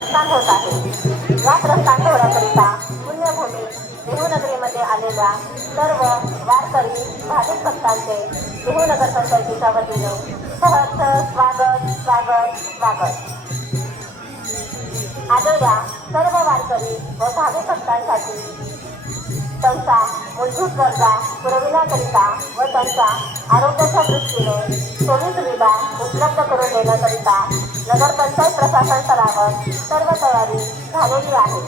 नुकसान होत आहे. या प्रस्थान सोहळ्याकरिता पुण्यभूमी देहूनगरीमध्ये आलेल्या सर्व वारकरी भाविक भक्तांचे देहूनगर पंचायतीच्या वतीने सहर्ष स्वागत स्वागत स्वागत. आलेल्या सर्व वारकरी व भाविक भक्तांसाठी त्यांच्या मूलभूत गरजा पुरविण्याकरिता व त्यांच्या आरोग्याच्या दृष्टीने सोयी सुविधा उपलब्ध करून देण्याकरिता नगरपंचायत प्रशासन स्तरावर सर्व तयारी झालेली आहे.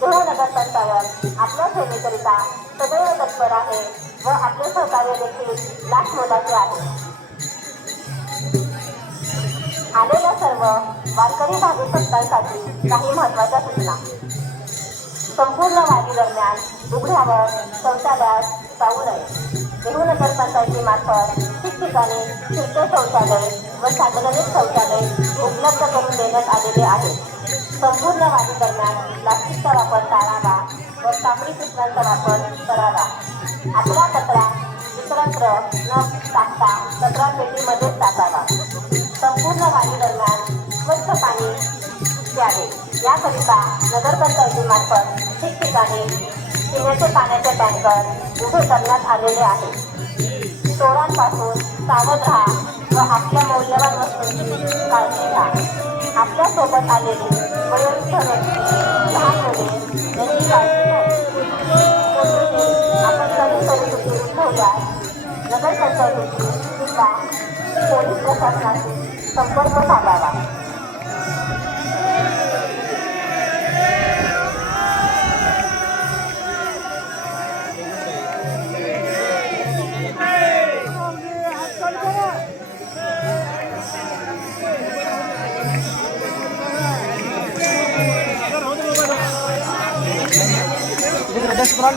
देहू नगर पंचायत आपल्या सेवेकरिता सदैव तत्पर आहे व आपले सहकार्य देखील लाख मोलाचे आहे. आलेल्या सर्व वारकरी भाविक भक्तांसाठी काही महत्त्वाच्या सूचना. संपूर्ण वारी दरम्यान उघड्यावर शौचालयात जाऊ नये. देहू नगर पंचायतीमार्फत ठिकठिकाणी फिरते शौचालय व सार्वजनिक शौचालय उपलब्ध करून देण्यात आलेले आहे. संपूर्ण वारी दरम्यान प्लास्टिकचा वापर टाळावा व कापडी पिशव्यांचा वापर करावा. आपला कचरा इतरत्र न टाकता कचरा पेटीमध्येच टाकावा. संपूर्ण वारी दरम्यान स्वच्छ पाणी द्यावे. याकरिता नगरपंचायतीमार्फत ठिकठिकाणी पिण्याचे पाण्याचे टँकर उभे करण्यात आलेले आहेत. चोरांपासून सावध राहा व आपल्या मौल्यवान वस्तूंची काळजी घ्या. आपल्या सोबत आलेली वयोवृद्ध व्यक्ती, लहान मुले यांची काळजी घ्यावी. आपण कधी परिस्थिती उद्भवल्यास नगरपंचायतीची किंवा पोलीस प्रशासनाशी संपर्क साधावा.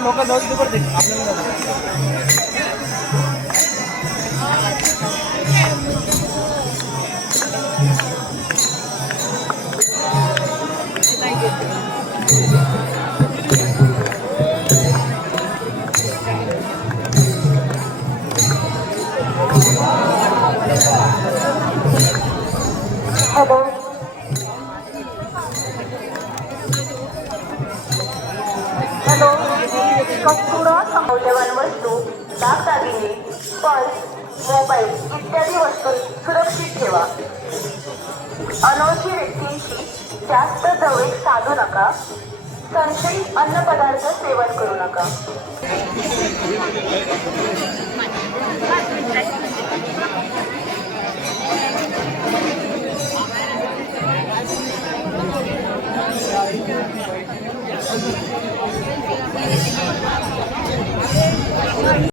लोक जाऊ तिथे करते आपल्याला. Hello, hello. कस्तुरा मौल्यवान वस्तू, दागदागिने, पर्स, मोबाईल इत्यादी वस्तू सुरक्षित ठेवा. अनोळखी व्यक्तींशी जास्त जवळ साधू नका. संशयित अन्नपदार्थ सेवन करू नका.